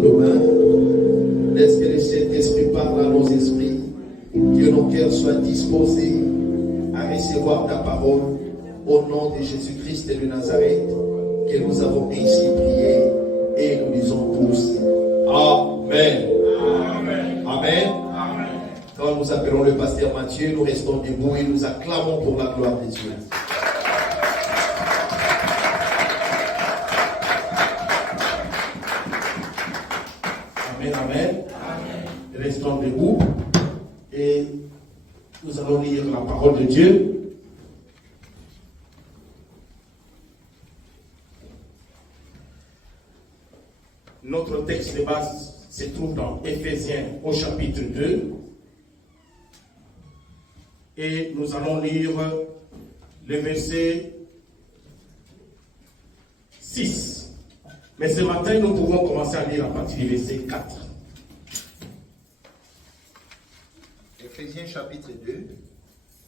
demain. Laisse que le Saint-Esprit parle à nos esprits, que nos cœurs soient disposés à recevoir ta parole au nom de Jésus-Christ de Nazareth, que nous avons ainsi prié et nous disons tous Amen. Amen. Amen. Amen. Quand nous appelons le pasteur Mathieu, nous restons debout et nous acclamons pour la gloire de Dieu. Amen, amen. Amen. Restons debout et nous allons lire la parole de Dieu. Notre texte de base se trouve dans Éphésiens au chapitre 2 et nous allons lire le verset 6. Mais ce matin, nous pouvons commencer à lire à partir du verset 4. Éphésiens chapitre 2,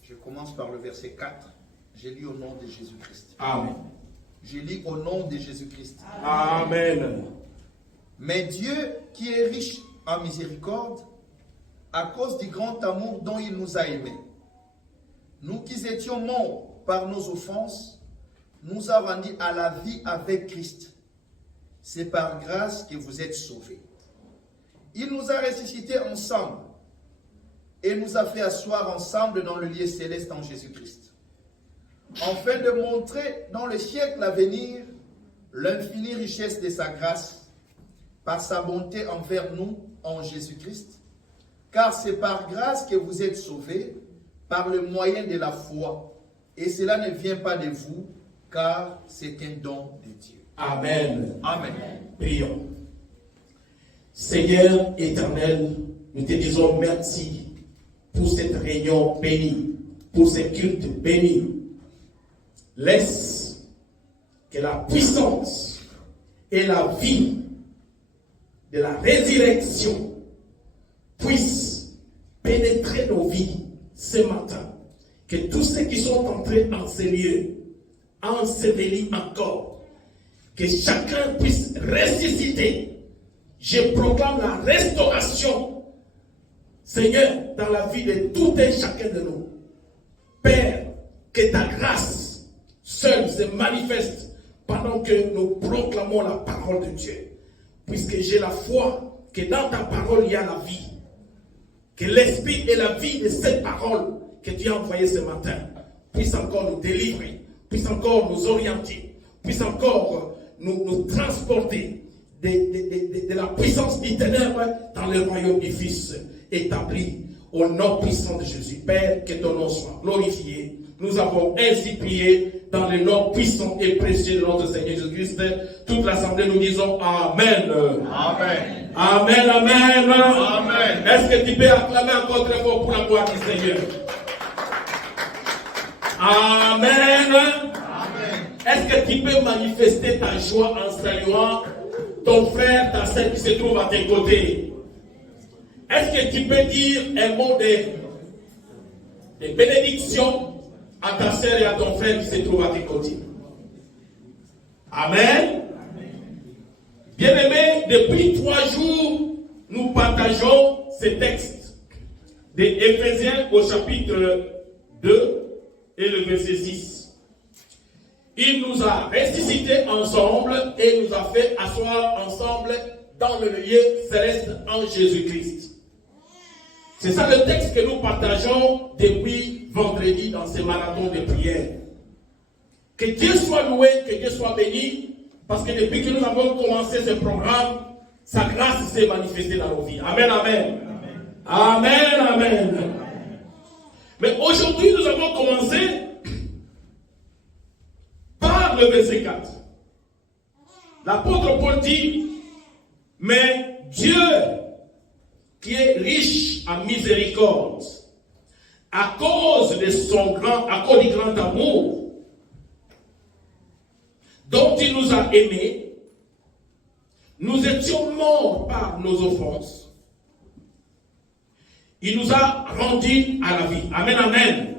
je commence par le verset 4. Je lis au nom de Jésus-Christ. Amen. Je lis au nom de Jésus-Christ. Amen. Mais Dieu, qui est riche en miséricorde, à cause du grand amour dont il nous a aimés, nous qui étions morts par nos offenses, nous a rendus à la vie avec Christ. C'est par grâce que vous êtes sauvés. Il nous a ressuscités ensemble et nous a fait asseoir ensemble dans le lieu céleste en Jésus-Christ, afin de montrer dans le siècle à venir l'infinie richesse de sa grâce par sa bonté envers nous en Jésus-Christ, car c'est par grâce que vous êtes sauvés, par le moyen de la foi, et cela ne vient pas de vous, car c'est un don de Dieu. Amen. Amen. Prions. Seigneur éternel, nous te disons merci pour cette réunion bénie, pour ce culte béni. Laisse que la puissance et la vie de la résurrection puissent pénétrer nos vies ce matin. Que tous ceux qui sont entrés en ces lieux, ensevelis encore, que chacun puisse ressusciter. Je proclame la restauration, Seigneur, dans la vie de tout et chacun de nous. Père, que ta grâce seule se manifeste pendant que nous proclamons la parole de Dieu. Puisque j'ai la foi que dans ta parole il y a la vie. Que l'esprit et la vie de cette parole que tu as envoyée ce matin puisse encore nous délivrer, puisse encore nous orienter, puisse encore nous transporter de la puissance du ténèbre dans le royaume du Fils établi au nom puissant de Jésus. Père, que ton nom soit glorifié. Nous avons ainsi prié dans le nom puissant et précieux de notre Seigneur Jésus-Christ. Toute l'assemblée, nous disons Amen. Amen. Amen, amen. Amen. Est-ce que tu peux acclamer encore très fort pour la gloire du Seigneur? Amen. Amen. Est-ce que tu peux manifester ta joie en saluant ton frère, ta sœur qui se trouve à tes côtés? Est-ce que tu peux dire un mot de bénédiction à ta sœur et à ton frère qui se trouve à tes côtés? Amen. Bien-aimés, depuis 3 jours, nous partageons ces textes de Éphésiens au chapitre 2 et le verset 6. Il nous a ressuscités ensemble et nous a fait asseoir ensemble dans le lieu céleste en Jésus-Christ. C'est ça le texte que nous partageons depuis vendredi dans ces marathons de prière. Que Dieu soit loué, que Dieu soit béni, parce que depuis que nous avons commencé ce programme, sa grâce s'est manifestée dans nos vies. Amen, amen. Amen, amen. Amen. Mais aujourd'hui, nous avons commencé par le verset 4. L'apôtre Paul dit, mais Dieu, qui est riche en miséricorde, à cause du grand amour dont il nous a aimés, nous étions morts par nos offenses. Il nous a rendus à la vie. Amen, amen.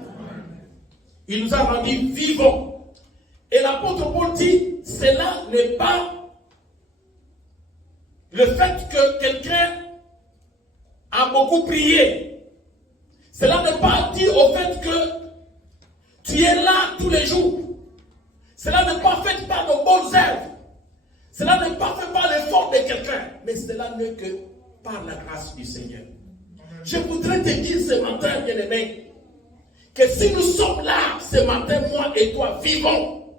Il nous a rendus vivants. Et l'apôtre Paul dit, cela n'est pas le fait que quelqu'un a beaucoup prié, cela ne veut pas dire au fait que tu es là tous les jours. Cela n'est pas fait par de bonnes œuvres. Cela n'est pas fait par l'effort de quelqu'un. Mais cela n'est que par la grâce du Seigneur. Je voudrais te dire ce matin, bien-aimé, que si nous sommes là ce matin, moi et toi, vivants,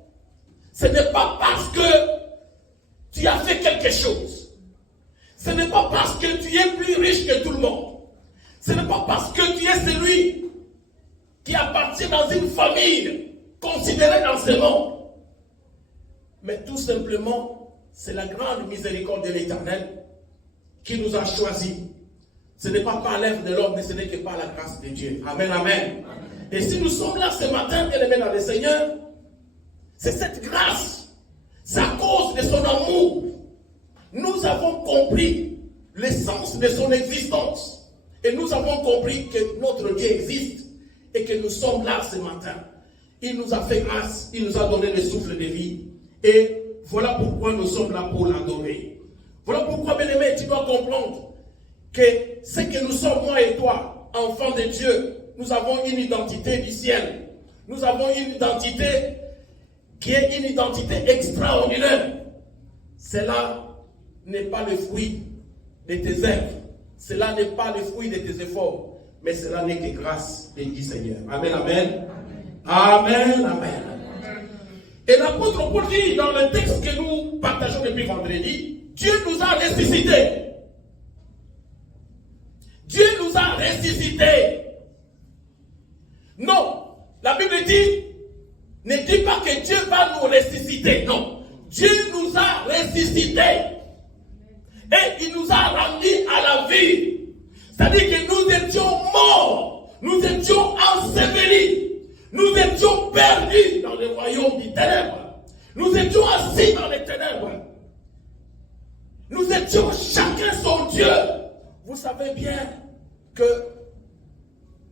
ce n'est pas parce que tu as fait quelque chose. Ce n'est pas parce que tu es plus riche que tout le monde. Ce n'est pas parce que tu es celui qui appartient dans une famille considérée dans ce monde. Mais tout simplement, c'est la grande miséricorde de l'Éternel qui nous a choisis. Ce n'est pas par l'œuvre de l'homme, mais ce n'est que par la grâce de Dieu. Amen, amen. Et si nous sommes là ce matin, bien-aimés dans le Seigneur, c'est cette grâce, c'est à cause de son amour. Nous avons compris l'essence de son existence. Et nous avons compris que notre Dieu existe et que nous sommes là ce matin. Il nous a fait grâce, il nous a donné le souffle de vie. Et voilà pourquoi nous sommes là pour l'adorer. Voilà pourquoi, bien-aimé, tu dois comprendre que ce que nous sommes, moi et toi, enfants de Dieu, nous avons une identité du ciel. Nous avons une identité qui est une identité extraordinaire. Cela n'est pas le fruit de tes œuvres. Cela n'est pas le fruit de tes efforts. Mais cela n'est que grâce du Seigneur. Amen, amen. Amen, amen. Et l'apôtre Paul dit dans le texte que nous partageons depuis vendredi, Dieu nous a ressuscités. Dieu nous a ressuscités. Non, la Bible dit, ne dit pas que Dieu va nous ressusciter. Non, Dieu nous a ressuscités. Et il nous a rendus à la vie. C'est-à-dire que nous étions morts. Nous étions ensevelis. Nous étions perdus dans le royaume des ténèbres. Nous étions assis dans les ténèbres. Nous étions chacun son Dieu. Vous savez bien que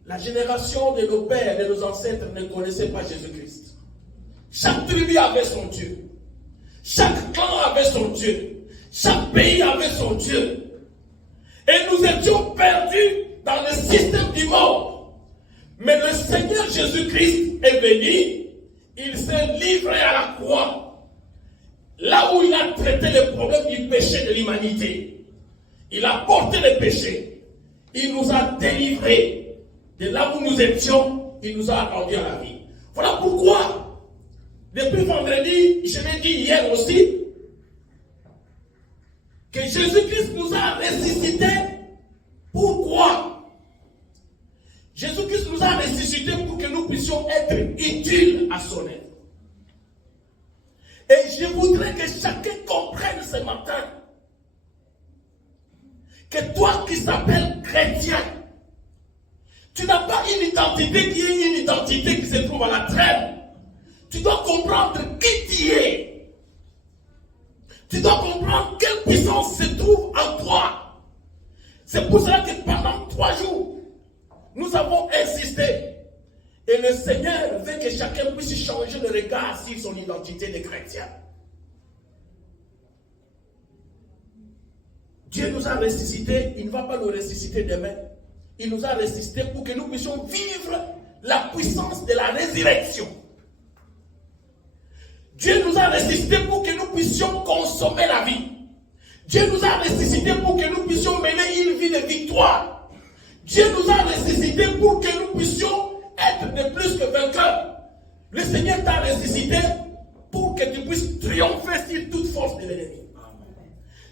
la génération de nos pères, de nos ancêtres ne connaissait pas Jésus-Christ. Chaque tribu avait son Dieu. Chaque clan avait son Dieu. Chaque pays avait son Dieu. Et nous étions perdus dans le système du monde. Mais le Seigneur Jésus-Christ est venu, il s'est livré à la croix, là où il a traité le problème du péché de l'humanité. Il a porté le péché, il nous a délivrés de là où nous étions, il nous a rendus à la vie. Voilà pourquoi, depuis vendredi, je l'ai dit hier aussi, que Jésus-Christ nous a ressuscités. Pourquoi? Jésus-Christ nous a ressuscités pour que nous puissions être utiles à son œuvre. Et je voudrais que chacun comprenne ce matin que toi qui s'appelles chrétien, tu n'as pas une identité qui est une identité qui se trouve à la traîne. Tu dois comprendre qui tu es. Tu dois comprendre quelle puissance se trouve en toi. C'est pour cela que pendant 3 jours, nous avons insisté. Et le Seigneur veut que chacun puisse changer de regard sur son identité de chrétien. Dieu nous a ressuscités, il ne va pas nous ressusciter demain. Il nous a ressuscités pour que nous puissions vivre la puissance de la résurrection. Dieu nous a ressuscités pour que nous puissions consommer la vie. Dieu nous a ressuscités pour que nous puissions mener une vie de victoire. Dieu nous a ressuscités pour que nous puissions être de plus que vainqueurs. Le Seigneur t'a ressuscité pour que tu puisses triompher sur toute force de l'ennemi.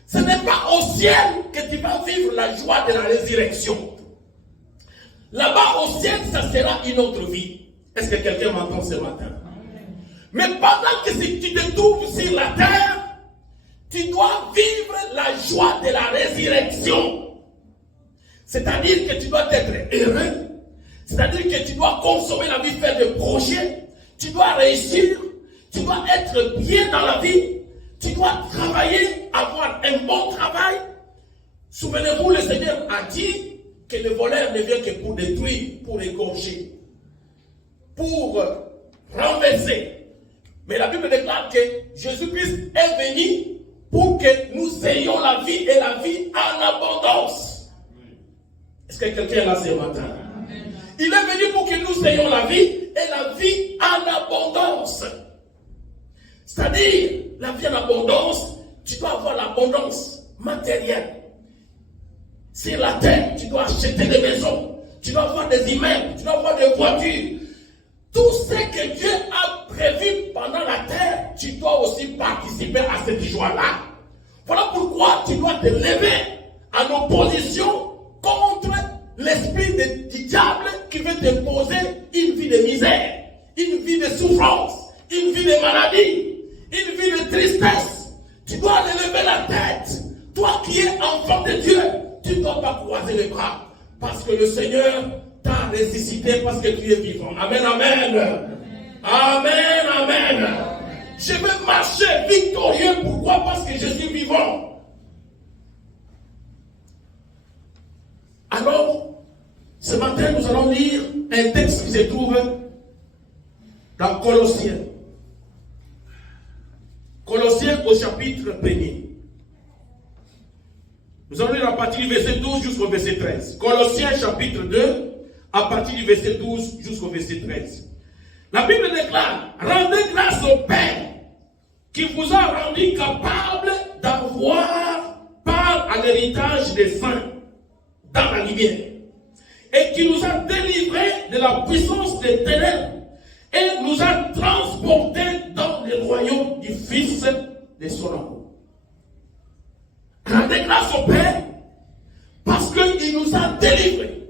Ce n'est pas au ciel que tu vas vivre la joie de la résurrection. Là-bas au ciel, ça sera une autre vie. Est-ce que quelqu'un m'entend ce matin? Mais pendant que si tu te trouves sur la terre, tu dois vivre la joie de la résurrection. C'est-à-dire que tu dois être heureux. C'est-à-dire que tu dois consommer la vie, faire des projets. Tu dois réussir. Tu dois être bien dans la vie. Tu dois travailler, avoir un bon travail. Souvenez-vous, le Seigneur a dit que le voleur ne vient que pour détruire, pour égorger, pour renverser. Mais la Bible déclare que Jésus-Christ est venu pour que nous ayons la vie et la vie en abondance. Est-ce que quelqu'un est là ce matin? Il est venu pour que nous ayons la vie et la vie en abondance. C'est-à-dire, la vie en abondance, tu dois avoir l'abondance matérielle. Sur la terre, tu dois acheter des maisons, tu dois avoir des immeubles, tu dois avoir des voitures. Tout ce que Dieu a prévu pendant la terre, tu dois aussi participer à cette joie-là. Voilà pourquoi tu dois te lever en opposition contre l'esprit du diable qui veut t'imposer une vie de misère, une vie de souffrance, une vie de maladie, une vie de tristesse. Tu dois lever la tête. Toi qui es enfant de Dieu, tu ne dois pas croiser les bras. Parce que le Seigneur t'a ressuscité parce que tu es vivant. Amen, amen. Amen, amen. Je vais marcher victorieux. Pourquoi? Parce que je suis vivant. Alors, ce matin, nous allons lire un texte qui se trouve dans Colossiens. Colossiens au chapitre 1er. Nous allons lire à partir du verset 12 jusqu'au verset 13. Colossiens chapitre 2, à partir du verset 12 jusqu'au verset 13. La Bible déclare: rendez grâce au Père qui vous a rendu capable d'avoir part à l'héritage des saints dans la lumière, et qui nous a délivrés de la puissance des ténèbres et nous a transportés dans le royaume du Fils de son amour. Rendez grâce au Père parce qu'il nous a délivrés.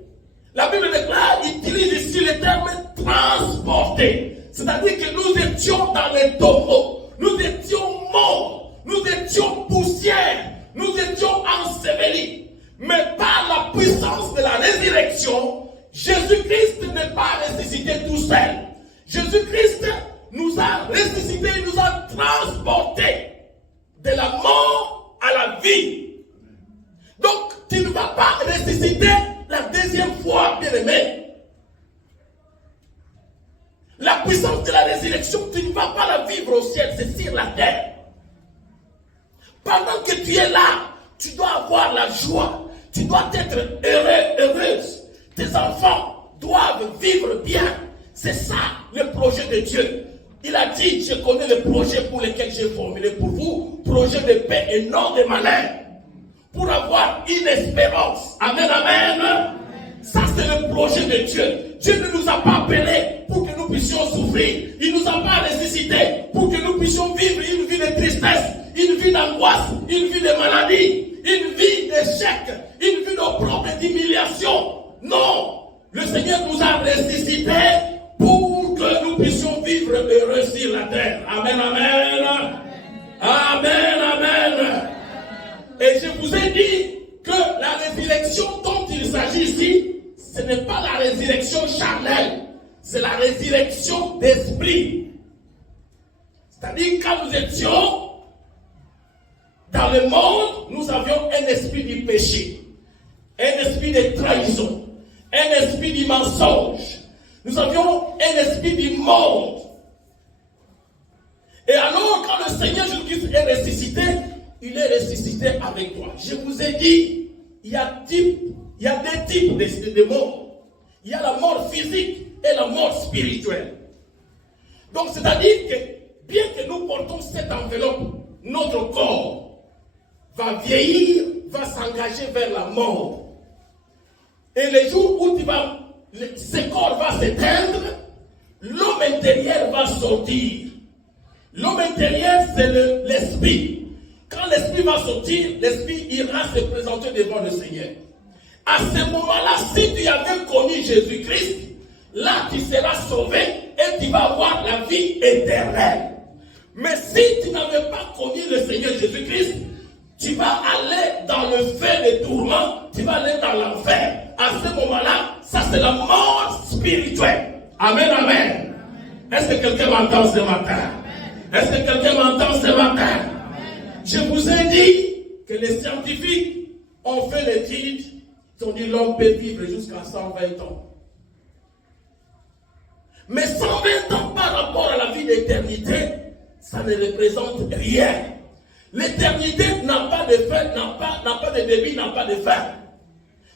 La Bible déclare, il utilise ici le terme transporter. C'est-à-dire que nous étions dans les tombeaux, nous étions morts, nous étions poussière, nous étions ensevelis. Mais par la puissance de la résurrection, Jésus-Christ n'est pas ressuscité tout seul. Jésus-Christ nous a ressuscité, il nous a transportés de la mort à la vie. Donc, tu ne vas pas ressusciter la deuxième fois, bien-aimé. La puissance de la résurrection, tu ne vas pas la vivre au ciel, c'est sur la terre. Pendant que tu es là, tu dois avoir la joie, tu dois être heureux, heureuse. Tes enfants doivent vivre bien. C'est ça le projet de Dieu. Il a dit, je connais le projet pour lequel j'ai formulé pour vous, projet de paix et non de malheur, pour avoir une espérance. Amen, amen. Ça, c'est le projet de Dieu. Dieu ne nous a pas appelés pour que nous puissions souffrir. Il ne nous a pas ressuscités pour que nous puissions vivre une vie de tristesse, une vie d'angoisse, une vie de maladie, une vie d'échec, une vie d'opprobre et d'humiliation. Non, le Seigneur nous a ressuscités pour que nous puissions vivre heureux sur la terre. Amen, amen. Amen, amen. Et je vous ai dit que la résurrection dont il s'agit ici, ce n'est pas la résurrection charnelle, c'est la résurrection d'esprit. C'est-à-dire, quand nous étions dans le monde, nous avions un esprit du péché, un esprit de trahison, un esprit du mensonge. Nous avions un esprit du monde. Et alors, quand le Seigneur Jésus-Christ est ressuscité, il est ressuscité avec toi. Je vous ai dit, il y a deux types de mort. Il y a la mort physique et la mort spirituelle. Donc, c'est-à-dire que, bien que nous portons cette enveloppe, notre corps va vieillir, va s'engager vers la mort. Et les jours où ce corps va s'éteindre, l'homme intérieur va sortir. L'homme intérieur, c'est l'esprit. Quand l'esprit va sortir, l'esprit ira se présenter devant le Seigneur. À ce moment-là, si tu avais connu Jésus-Christ, là tu seras sauvé et tu vas avoir la vie éternelle. Mais si tu n'avais pas connu le Seigneur Jésus-Christ, tu vas aller dans le feu des tourments, tu vas aller dans l'enfer. À ce moment-là, ça c'est la mort spirituelle. Amen, amen. Est-ce que quelqu'un m'entend ce matin? Est-ce que quelqu'un m'entend ce matin? Je vous ai dit que les scientifiques ont fait l'étude, ils ont dit l'homme peut vivre jusqu'à 120 ans. Mais 120 ans par rapport à la vie d'éternité, ça ne représente rien. L'éternité n'a pas de fin, n'a pas de début, n'a pas de fin.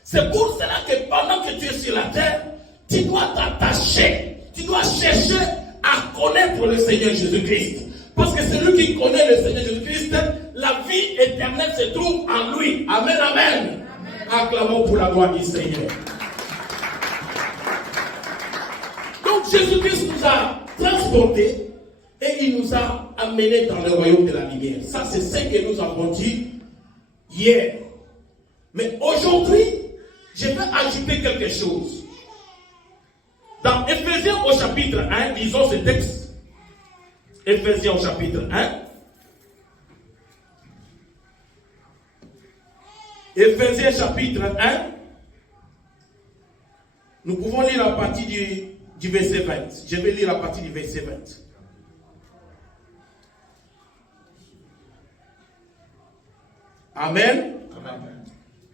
C'est pour cela que pendant que tu es sur la terre, tu dois t'attacher, tu dois chercher à connaître le Seigneur Jésus-Christ. Parce que celui qui connaît le Seigneur Jésus-Christ, la vie éternelle se trouve en lui. Amen, amen. Acclamons pour la gloire du Seigneur. Donc Jésus-Christ nous a transportés et il nous a amenés dans le royaume de la lumière. Ça, c'est ce que nous avons dit hier. Mais aujourd'hui, je vais ajouter quelque chose. Dans Éphésiens au chapitre 1, lisons ce texte. Éphésiens au chapitre 1. Éphésiens chapitre 1. Nous pouvons lire la partie du verset 20. Je vais lire la partie du verset 20. Amen. Amen.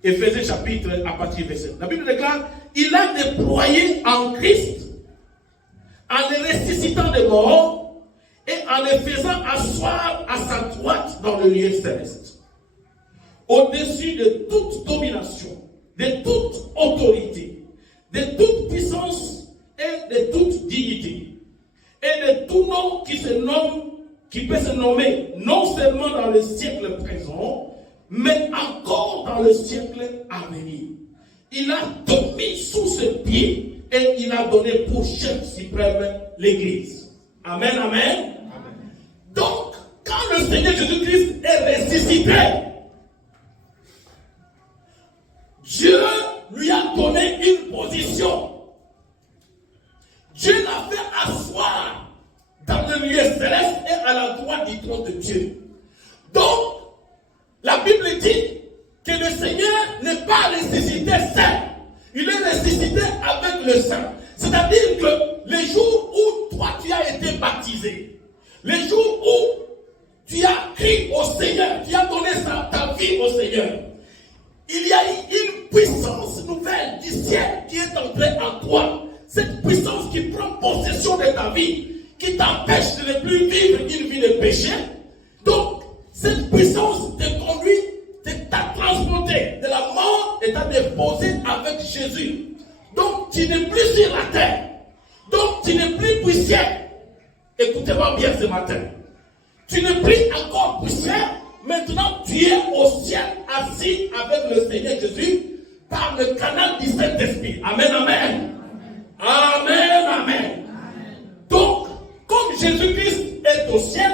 Éphésiens chapitre à partir du verset. La Bible déclare, il a déployé en Christ, en le ressuscitant des morts et en le faisant asseoir à sa droite dans le lieu céleste, au-dessus de toute domination, de toute autorité, de toute puissance et de toute dignité, et de tout nom qui peut se nommer non seulement dans le siècle présent, mais encore dans le siècle à venir. Il a tout mis sous ses pieds et il a donné pour chef suprême l'Église. Amen, amen. Amen. Donc, quand le Seigneur Jésus-Christ est ressuscité, Dieu lui a donné une position. Dieu l'a fait asseoir dans le lieu céleste et à la droite du trône de Dieu. Donc, la Bible dit que le Seigneur n'est pas ressuscité seul. Il est ressuscité avec le sang. C'est-à-dire que les jours où toi tu as été baptisé, les jours où tu as crié au Seigneur, tu as donné ta vie au Seigneur, il y a une puissance nouvelle du ciel qui est entrée en toi. Cette puissance qui prend possession de ta vie, qui t'empêche de ne plus vivre une vie de péché. Donc, cette puissance te conduit, t'a transporté de la mort et t'a déposé avec Jésus. Donc, tu n'es plus sur la terre. Donc, tu n'es plus poussière. Écoutez-moi bien ce matin. Tu n'es plus encore poussière. Maintenant, tu es au ciel, assis avec le Seigneur Jésus, par le canal du Saint-Esprit. Amen, amen. Amen, amen. Donc, comme Jésus-Christ est au ciel,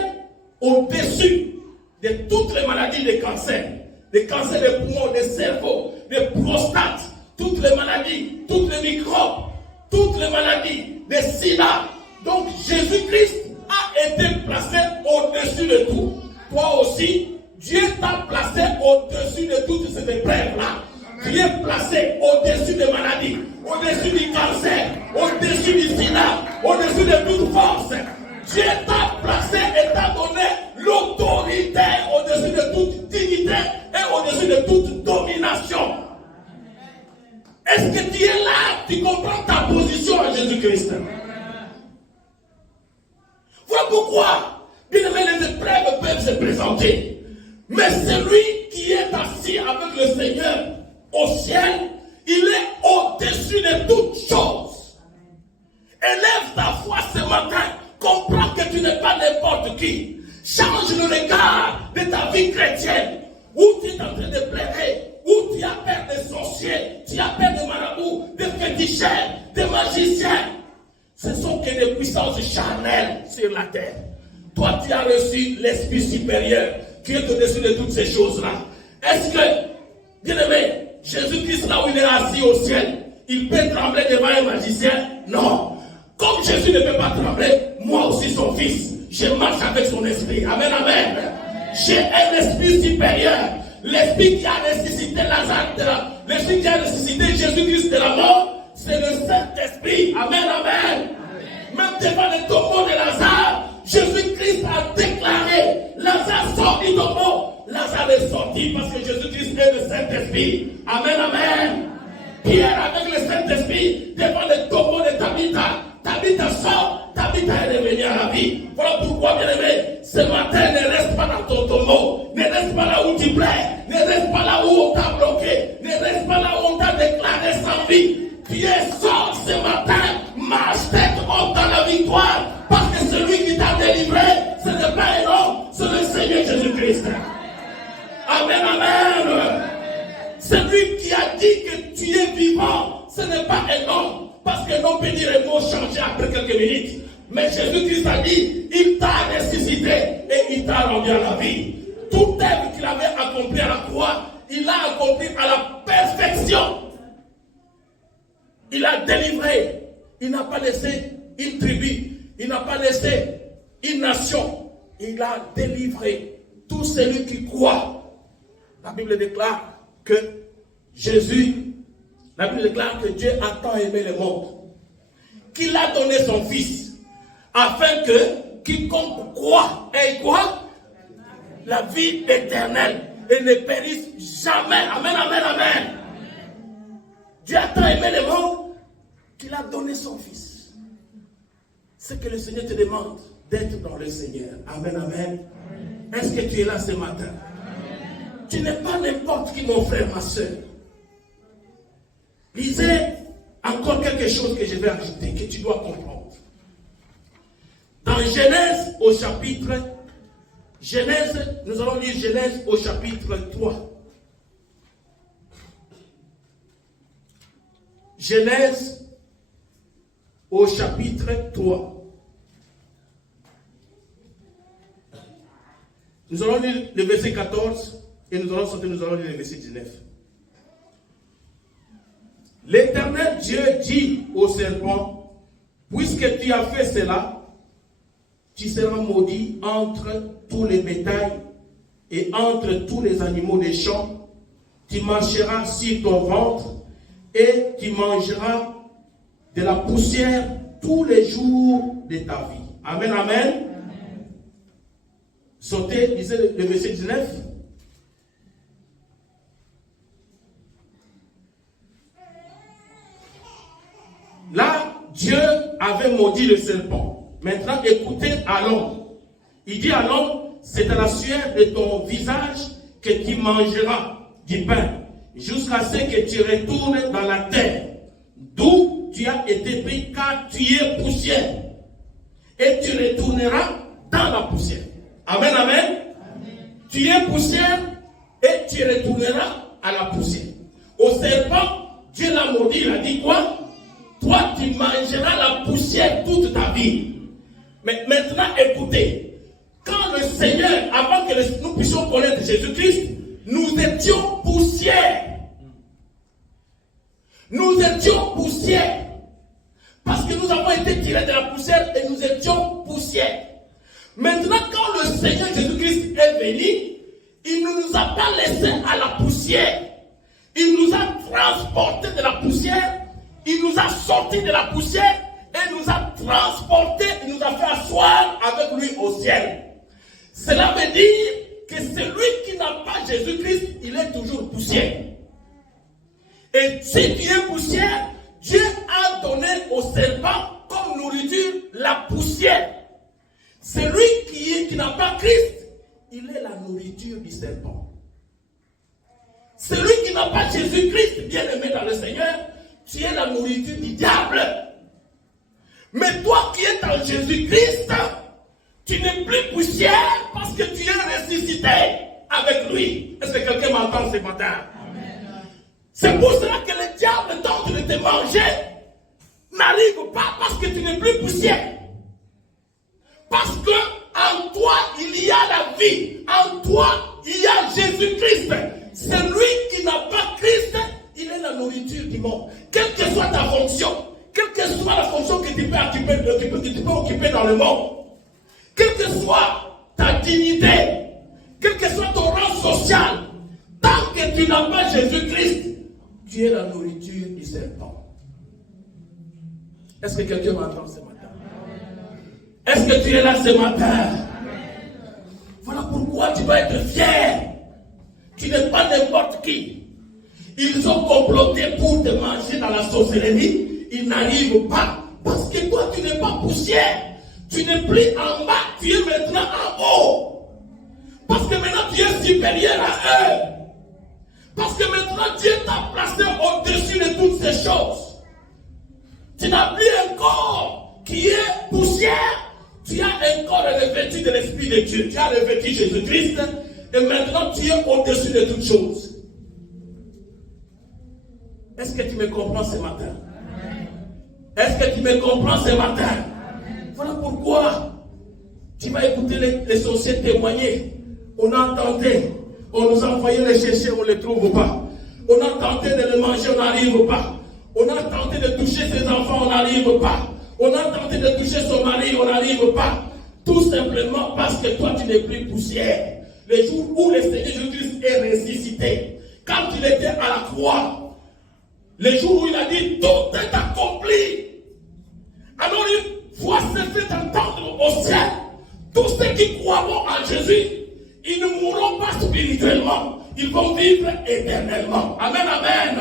au-dessus de toutes les maladies de cancer, des cancers des poumons, des cerveaux, des prostates, toutes les maladies, tous les microbes, toutes les maladies, des sida. Donc Jésus-Christ a été placé au-dessus de tout. Toi aussi, Dieu t'a placé au-dessus de toutes ces épreuves-là. Tu es placé au-dessus des maladies, au-dessus du cancer, au-dessus du sida, au-dessus de toute force. Dieu t'a placé et t'a donné l'autorité au-dessus de toute dignité et au-dessus de toute domination. Est-ce que tu es là? Tu comprends ta position à Jésus-Christ? Voilà pourquoi, bien aimé, les épreuves peuvent se présenter. Mais celui qui est assis avec le Seigneur au ciel, il est au-dessus de toutes choses. Élève ta foi ce matin. Comprends que tu n'es pas n'importe qui. Change le regard de ta vie chrétienne. Où tu es en train de pleurer, où tu as peur des sorciers, tu as peur des marabouts, des féticheurs, des magiciens. Ce sont que des puissances charnelles sur la terre. Toi, tu as reçu l'Esprit supérieur qui est au-dessus de toutes ces choses-là. Est-ce que, bien-aimé, Jésus-Christ, là où il est assis au ciel, il peut trembler devant un magicien? Non. Comme Jésus ne peut pas trembler, moi aussi son fils, je marche avec son esprit. Amen, amen. J'ai un esprit supérieur. L'esprit qui a ressuscité Lazare, l'esprit qui a ressuscité Jésus-Christ de la mort, c'est le Saint-Esprit. Amen, amen. Même devant le tombeau de Lazare, Jésus-Christ a déclaré, Lazare sort du tombeau. Lazare est sorti parce que Jésus-Christ est le Saint-Esprit. Amen, amen. Pierre avec le Saint-Esprit devant le tombeau de Tabitha. Tabitha sort, Tabitha est revenue à la vie. Voilà pourquoi, bien aimé, ce matin, ne reste pas dans ton tombeau, ne reste pas là où tu plais, ne reste pas là où on t'a bloqué, ne reste pas là où on t'a déclaré sans vie. Tu es sort ce matin, marche tête haute dans la victoire, parce que celui qui t'a délivré, ce n'est pas un homme, c'est le Seigneur Jésus-Christ. Amen, amen. Celui qui a dit que tu es vivant, ce n'est pas un homme, parce qu'un homme peut dire un mot changé après quelques minutes. Mais Jésus-Christ a dit, il t'a ressuscité et il t'a rendu à la vie. Toute œuvre qu'il avait accomplie à la croix, il l'a accompli à la perfection. Il a délivré. Il n'a pas laissé une tribu. Il n'a pas laissé une nation. Il a délivré tout celui qui croit. La Bible déclare que la Bible déclare que Dieu a tant aimé le monde, qu'il a donné son Fils, afin que quiconque croit ait quoi? La vie éternelle et ne périsse jamais. Amen, amen, amen. Dieu a tant aimé le monde qu'il a donné son Fils. C'est que le Seigneur te demande d'être dans le Seigneur. Amen, amen. Est-ce que tu es là ce matin? Amen. Tu n'es pas n'importe qui, mon frère, ma soeur. Lisez encore quelque chose que je vais ajouter, que tu dois comprendre. Dans Genèse au chapitre, nous allons lire Genèse au chapitre 3. Genèse au chapitre 3. Nous allons lire le verset 14 et nous allons lire le verset 19. L'Éternel Dieu dit au serpent, puisque tu as fait cela, tu seras maudit entre tous les bétails et entre tous les animaux des champs. Tu marcheras sur ton ventre et tu mangeras de la poussière tous les jours de ta vie. Amen, amen. Sautez, lisez le verset 19. Là, Dieu avait maudit le serpent. Maintenant, écoutez à l'homme. Il dit à l'homme, c'est à la sueur de ton visage que tu mangeras du pain, jusqu'à ce que tu retournes dans la terre, d'où tu as été pris, car tu es poussière. Et tu retourneras dans la poussière. Amen, amen. Amen. Tu es poussière et tu retourneras à la poussière. Au serpent, Dieu l'a maudit, il a dit quoi? Toi, tu mangeras la poussière toute ta vie. Mais maintenant, écoutez. Quand le Seigneur, avant que nous puissions connaître Jésus-Christ, nous étions poussière. Nous étions poussière. Parce que nous avons été tirés de la poussière et nous étions poussière. Maintenant, quand le Seigneur Jésus-Christ est venu, il ne nous a pas laissés à la poussière. Il nous a transportés de la poussière. Il nous a sortis de la poussière et nous a transportés, il nous a fait asseoir avec lui au ciel. Cela veut dire que celui qui n'a pas Jésus-Christ, il est toujours poussière. Et si tu es poussière, Dieu a donné au serpent comme nourriture la poussière. Celui qui n'a pas Christ, il est la nourriture du serpent. Celui qui n'a pas Jésus-Christ, bien aimé dans le Seigneur, tu es la nourriture du diable. Mais toi qui es en Jésus-Christ, tu n'es plus poussière parce que tu es ressuscité avec lui. Est-ce que quelqu'un m'entend ce matin? Amen. C'est pour cela que le diable tente de te manger. N'arrive pas parce que tu n'es plus poussière. Parce que en toi, il y a la vie. En toi, il y a Jésus-Christ. Celui qui n'a pas Christ, il est la nourriture du monde. Quelle que soit ta fonction, quelle que soit la fonction que tu peux occuper dans le monde, quelle que soit ta dignité, quel que soit ton rang social, tant que tu n'as pas Jésus-Christ, tu es la nourriture du serpent. Est-ce que quelqu'un m'entend ce matin? Est-ce que tu es là ce matin? Voilà pourquoi tu dois être fier. Tu n'es pas n'importe qui. Ils ont comploté pour te manger dans la sorcellerie. Ils n'arrivent pas. Parce que toi, tu n'es pas poussière. Tu n'es plus en bas. tu es maintenant en haut. Parce que maintenant tu es supérieur à eux. Parce que maintenant Dieu t'a placé au-dessus de toutes ces choses. Tu n'as plus un corps qui est poussière. Tu as un corps revêtu de l'Esprit de Dieu. Tu as revêtu Jésus-Christ. Et maintenant tu es au-dessus de toutes choses. Est-ce que tu me comprends ce matin? Est-ce que tu me comprends ce matin? Voilà pourquoi tu vas écouter les sorciers témoigner. On a tenté, on nous a envoyé les chercher, on ne les trouve pas. On a tenté de les manger, on n'arrive pas. On a tenté de toucher ses enfants, on n'arrive pas. On a tenté de toucher son mari, on n'arrive pas. Tout simplement parce que toi tu n'es plus poussière. Le jour où le Seigneur Jésus-Christ est ressuscité, quand il était à la croix, le jour où il a dit tout est accompli. Alors une voix s'est fait entendre au ciel. Tous ceux qui croiront en Jésus, ils ne mourront pas spirituellement, ils vont vivre éternellement. Amen, amen.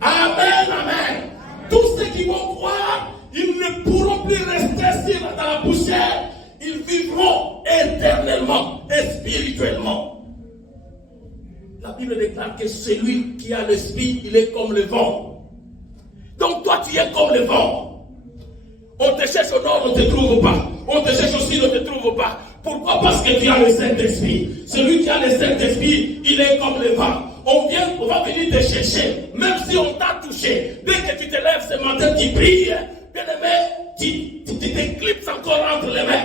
Amen, amen. Tous ceux qui vont croire, ils ne pourront plus rester dans la poussière, ils vivront éternellement et spirituellement. La Bible déclare que celui qui a l'esprit, il est comme le vent. Donc toi, tu es comme le vent. On te cherche au nord, on ne te trouve pas. On te cherche au sud, on ne te trouve pas. Pourquoi? Parce que tu as le Saint-Esprit. Celui qui a le Saint-Esprit, il est comme le vent. On va venir te chercher, même si on t'a touché. Dès que tu te lèves ce matin, tu pries. Bien aimé, tu t'éclipses encore entre les mains.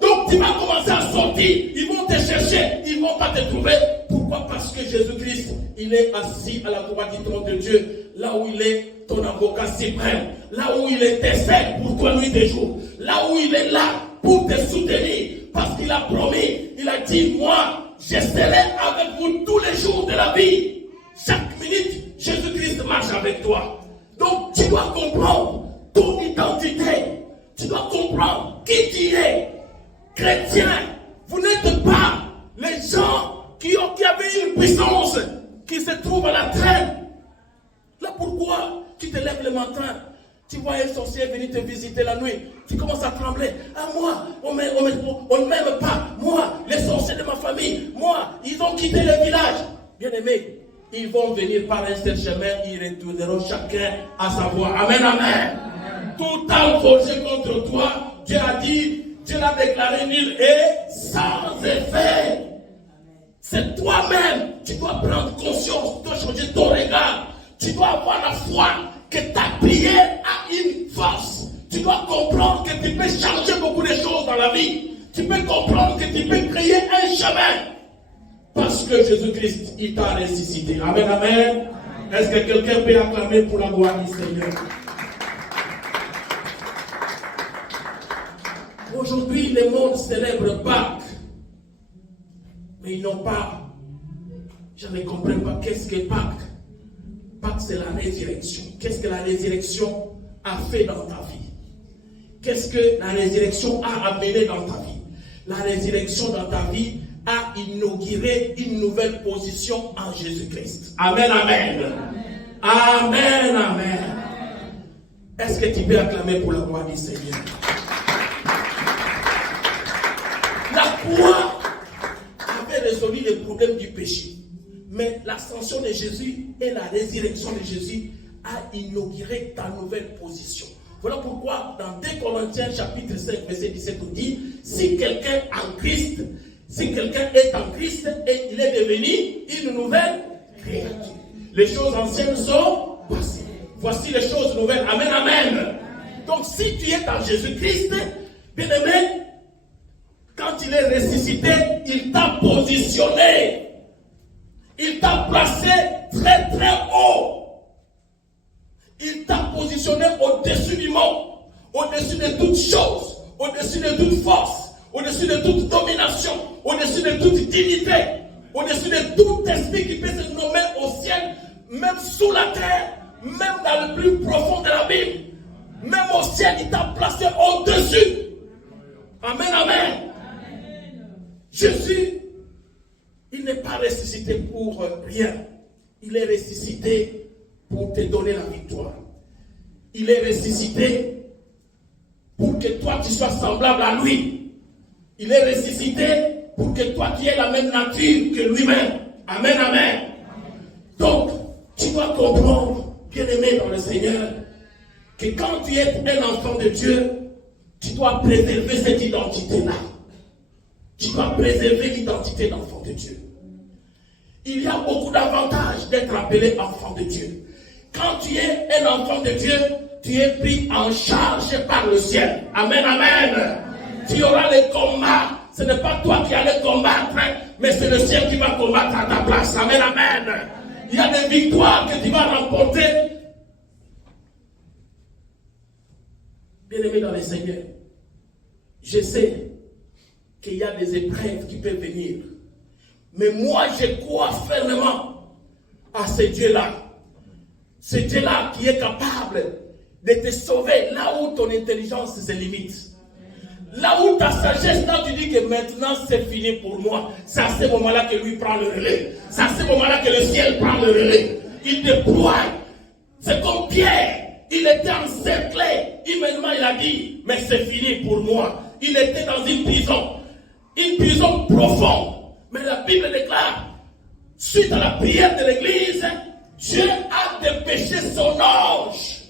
Donc tu vas commencer à sortir. Ils vont te chercher, ils ne vont pas te trouver. Pourquoi? Parce que Jésus-Christ, il est assis à la droite du trône de Dieu, là où il est ton avocat suprême, là où il intercède pour toi nuit et jour, là où il est là pour te soutenir, parce qu'il a promis, il a dit, moi, je serai avec vous tous les jours de la vie. Chaque minute, Jésus-Christ marche avec toi. Donc, tu dois comprendre ton identité. Tu dois comprendre qui tu es. Chrétien, vous n'êtes pas les gens qui avaient une puissance, qui se trouvent à la traîne. Là pourquoi tu te lèves le matin, tu vois un sorcier venir te visiter la nuit, tu commences à trembler. Ah moi, on ne m'aime pas. Moi, les sorciers de ma famille, moi, ils ont quitté le village. Bien aimé, ils vont venir par un seul chemin, ils retourneront chacun à sa voie. Amen, amen. Tout arme forgé contre toi, Dieu a dit, Dieu l'a déclaré nul et sans effet. C'est toi-même, tu dois prendre conscience, tu dois changer ton regard. Tu dois avoir la foi que ta prière a une force. Tu dois comprendre que tu peux changer beaucoup de choses dans la vie. Tu peux comprendre que tu peux créer un chemin. Parce que Jésus-Christ, il t'a ressuscité. Amen, amen. Est-ce que quelqu'un peut acclamer pour la gloire du Seigneur? Aujourd'hui, le monde célèbre Pâques. Mais ils n'ont pas, je ne comprends pas, qu'est-ce que Pâques? Pâques, c'est la résurrection. Qu'est-ce que la résurrection a fait dans ta vie? Qu'est-ce que la résurrection a amené dans ta vie? La résurrection dans ta vie a inauguré une nouvelle position en Jésus-Christ. Amen, amen. Amen, amen. Amen. Est-ce que tu peux acclamer pour la gloire du Seigneur? La croix avait résolu les problèmes du péché. Mais l'ascension de Jésus et la résurrection de Jésus a inauguré ta nouvelle position. Voilà pourquoi dans 2 Corinthiens chapitre 5 verset 17 on dit, si quelqu'un est en Christ, et il est devenu une nouvelle créature. Les choses anciennes sont passées. Voici les choses nouvelles. Amen, amen. Donc si tu es dans Jésus-Christ, bien aimé, quand il est ressuscité, il t'a positionné. Il t'a placé très très haut. Il t'a positionné au-dessus du monde, au-dessus de toutes choses, au-dessus de toute force, au-dessus de toute domination, au-dessus de toute dignité, au-dessus de tout esprit qui peut se nommer au ciel, même sous la terre, même dans le plus profond de la Bible. Même au ciel, il t'a placé au-dessus. Amen, amen. Jésus, il n'est pas ressuscité pour rien. Il est ressuscité pour te donner la victoire. Il est ressuscité pour que toi tu sois semblable à lui. Il est ressuscité pour que toi tu aies la même nature que lui-même. Amen, amen. Donc, tu dois comprendre, bien-aimé dans le Seigneur, que quand tu es un enfant de Dieu, tu dois préserver cette identité-là. Tu dois préserver l'identité d'enfant de Dieu. Il y a beaucoup d'avantages d'être appelé enfant de Dieu. Quand tu es un enfant de Dieu, tu es pris en charge par le ciel. Amen, amen. Tu auras les combats. Ce n'est pas toi qui allais combattre, mais c'est le ciel qui va combattre à ta place. Amen, amen. Il y a des victoires que tu vas remporter. Bien-aimé dans le Seigneur, je sais qu'il y a des épreuves qui peuvent venir. Mais moi, je crois fermement à ce Dieu-là. Ce Dieu-là qui est capable de te sauver là où ton intelligence se limite. Là où ta sagesse, là tu dis que maintenant c'est fini pour moi. C'est à ce moment-là que lui prend le relais. C'est à ce moment-là que le ciel prend le relais. Il déploie. C'est comme Pierre. Il était encerclé. Immédiatement il a dit, mais c'est fini pour moi. Il était dans une prison profonde. Mais la Bible déclare, suite à la prière de l'église, Dieu a dépêché son ange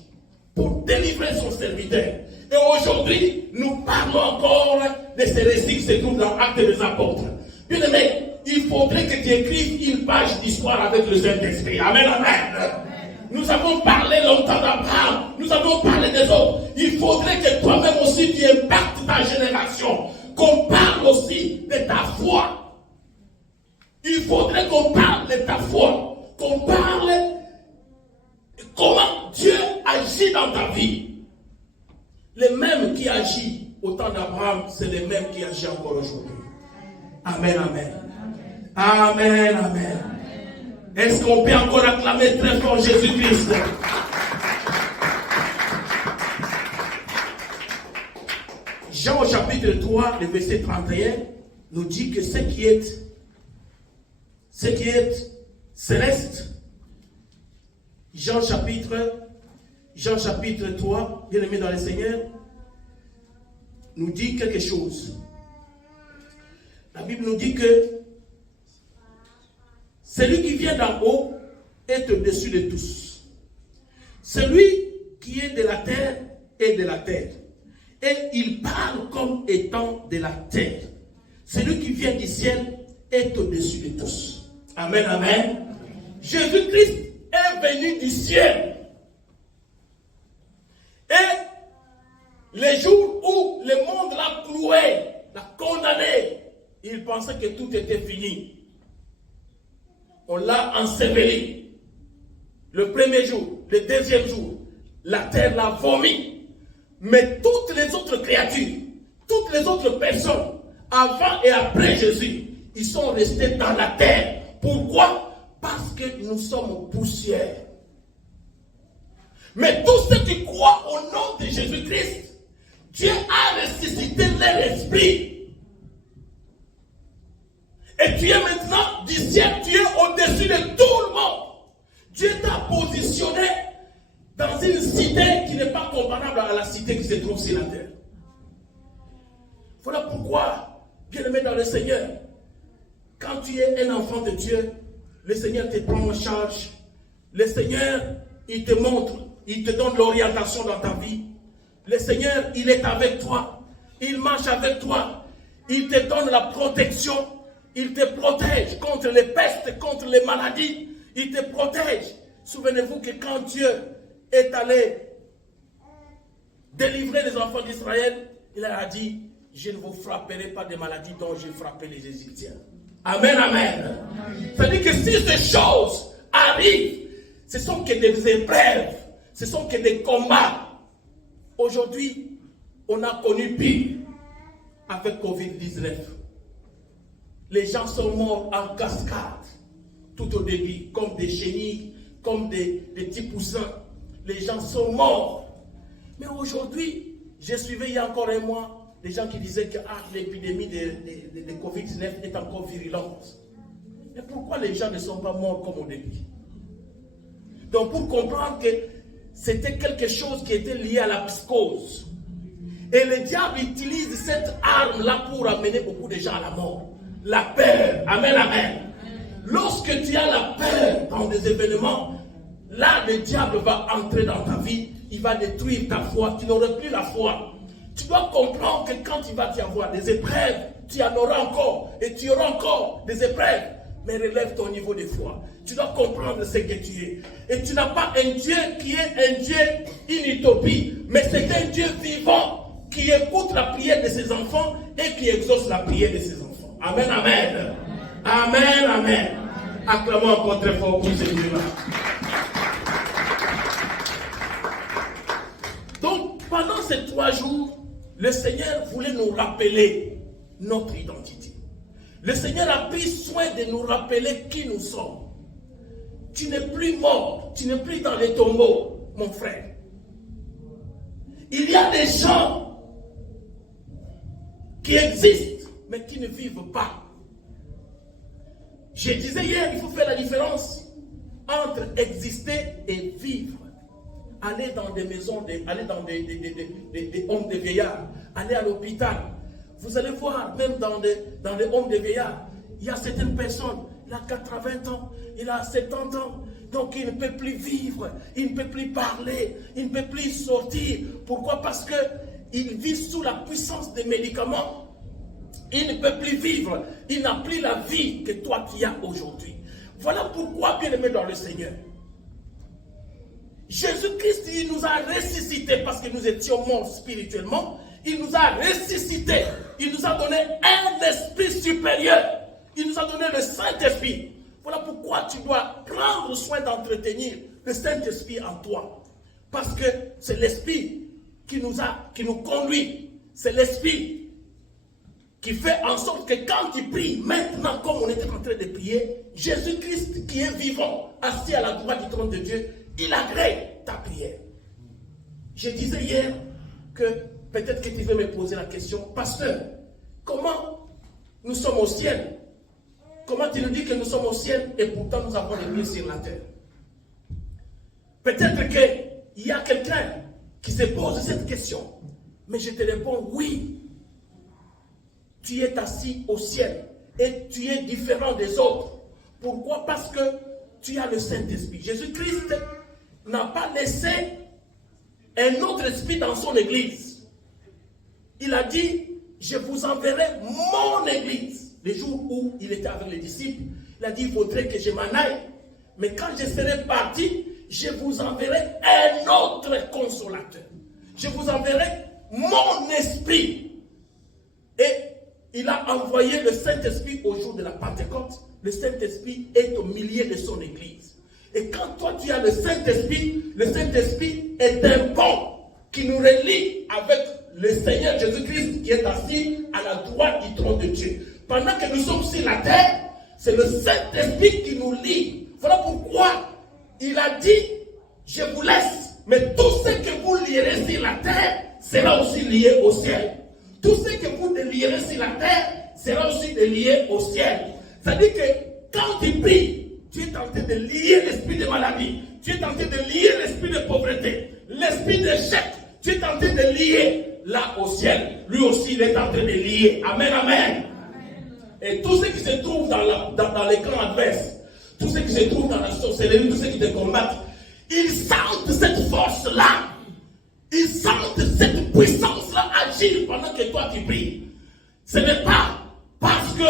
pour délivrer son serviteur. Et aujourd'hui, nous parlons encore de ces récits qui se trouvent dans l'Acte des Apôtres. Bien aimé, il faudrait que tu écrives une page d'histoire avec le Saint-Esprit. Amen, amen. Nous avons parlé longtemps d'Abraham, nous avons parlé des autres. Il faudrait que toi-même aussi tu impactes ta génération. Qu'on parle aussi de ta foi. Il faudrait qu'on parle de ta foi. Qu'on parle de comment Dieu agit dans ta vie. Les mêmes qui agissent au temps d'Abraham, c'est les mêmes qui agissent encore aujourd'hui. Amen, amen. Amen, amen. Est-ce qu'on peut encore acclamer très fort Jésus-Christ? Jean au chapitre 3, le verset 31, nous dit que ce qui est céleste, Jean chapitre 3, bien aimé dans le Seigneur, nous dit quelque chose. La Bible nous dit que celui qui vient d'en haut est au-dessus de tous. Celui qui est de la terre est de la terre. Et il parle comme étant de la terre. Celui qui vient du ciel est au-dessus de tous. Amen, amen. Jésus-Christ est venu du ciel. Et les jours où le monde l'a cloué, l'a condamné, il pensait que tout était fini. On l'a enseveli. Le premier jour, le deuxième jour, la terre l'a vomi. Mais toutes les autres créatures, toutes les autres personnes, avant et après Jésus, ils sont restés dans la terre. Pourquoi? Parce que nous sommes poussière. Mais tous ceux qui croient au nom de Jésus-Christ, Dieu a ressuscité leur esprit. Et tu es maintenant du ciel, tu es au-dessus de tout le monde. Dieu t'a positionné dans une cité qui n'est pas comparable à la cité qui se trouve sur la terre. Voilà pourquoi, bien-aimé dans le Seigneur, quand tu es un enfant de Dieu, le Seigneur te prend en charge. Le Seigneur, il te montre, il te donne l'orientation dans ta vie. Le Seigneur, il est avec toi. Il marche avec toi. Il te donne la protection. Il te protège contre les pestes, contre les maladies. Il te protège. Souvenez-vous que quand Dieu est allé délivrer les enfants d'Israël, il a dit, je ne vous frapperai pas des maladies dont j'ai frappé les Égyptiens. Amen, amen. C'est-à-dire que si ces choses arrivent, ce sont que des épreuves, ce sont que des combats. Aujourd'hui, on a connu pire avec Covid-19. Les gens sont morts en cascade, tout au début, comme des chenilles, comme des petits poussins. Les gens sont morts. Mais aujourd'hui, j'ai suivi il y a encore un mois, des gens qui disaient que l'épidémie de Covid-19 est encore virulente. Mais pourquoi les gens ne sont pas morts comme au début? Donc pour comprendre que c'était quelque chose qui était lié à la psychose. Et le diable utilise cette arme-là pour amener beaucoup de gens à la mort. La peur. Amen, amen. Lorsque tu as la peur dans des événements, là, le diable va entrer dans ta vie. Il va détruire ta foi. Tu n'auras plus la foi. Tu dois comprendre que quand il va y avoir des épreuves, tu en auras encore. Et tu auras encore des épreuves. Mais relève ton niveau de foi. Tu dois comprendre ce que tu es. Et tu n'as pas un Dieu qui est un Dieu, une utopie. Mais c'est un Dieu vivant qui écoute la prière de ses enfants et qui exauce la prière de ses enfants. Amen, amen. Amen, amen. Acclamons encore très fort pour ce Dieu-là. Donc, pendant ces 3 jours, le Seigneur voulait nous rappeler notre identité. Le Seigneur a pris soin de nous rappeler qui nous sommes. Tu n'es plus mort, tu n'es plus dans les tombeaux, mon frère. Il y a des gens qui existent, mais qui ne vivent pas. Je disais hier, il faut faire la différence entre exister et vivre. Aller dans des maisons, aller dans des homes de vieillards, aller à l'hôpital. Vous allez voir, même dans des homes de vieillards, il y a certaines personnes, il a 80 ans, il a 70 ans, donc il ne peut plus vivre, il ne peut plus parler, il ne peut plus sortir. Pourquoi? Parce qu'il vit sous la puissance des médicaments. Il ne peut plus vivre, il n'a plus la vie que toi tu as aujourd'hui. Voilà pourquoi, bien-aimé dans le Seigneur, Jésus-Christ, il nous a ressuscités parce que nous étions morts spirituellement. Il nous a ressuscités. Il nous a donné un esprit supérieur. Il nous a donné le Saint-Esprit. Voilà pourquoi tu dois prendre soin d'entretenir le Saint-Esprit en toi. Parce que c'est l'Esprit qui nous conduit. C'est l'Esprit qui fait en sorte que quand tu pries, maintenant comme on était en train de prier, Jésus-Christ qui est vivant, assis à la droite du trône de Dieu, il agrée ta prière. Je disais hier que peut-être que tu veux me poser la question, pasteur, comment nous sommes au ciel? Comment tu nous dis que nous sommes au ciel et pourtant nous avons les pieds sur la terre? Peut-être qu'il y a quelqu'un qui se pose cette question, mais je te réponds oui. Tu es assis au ciel et tu es différent des autres. Pourquoi? Parce que tu as le Saint-Esprit. Jésus-Christ n'a pas laissé un autre esprit dans son église. Il a dit, je vous enverrai mon église. Les jours où il était avec les disciples, il a dit, il faudrait que je m'en aille. Mais quand je serai parti, je vous enverrai un autre consolateur. Je vous enverrai mon esprit. Et il a envoyé le Saint-Esprit au jour de la Pentecôte. Le Saint-Esprit est au milieu de son église. Et quand toi tu as le Saint-Esprit est un pont qui nous relie avec le Seigneur Jésus-Christ qui est assis à la droite du trône de Dieu. Pendant que nous sommes sur la terre, c'est le Saint-Esprit qui nous lie. Voilà pourquoi il a dit, je vous laisse, mais tout ce que vous lierez sur la terre sera aussi lié au ciel. Tout ce que vous délierez sur la terre sera aussi délié au ciel. C'est-à-dire que quand tu pries, tu es tenté de lier l'esprit de maladie, tu es tenté de lier l'esprit de pauvreté, l'esprit d'échec, tu es tenté de lier là au ciel. Lui aussi, il est tenté de lier. Amen, amen. Et tout ce qui se trouve dans les camps adverses, tout ce qui se trouve dans la sorcellerie, tout ce qui te combattent, ils sentent cette force-là. Ils sentent cette puissance-là agir pendant que toi tu pries. Ce n'est pas parce que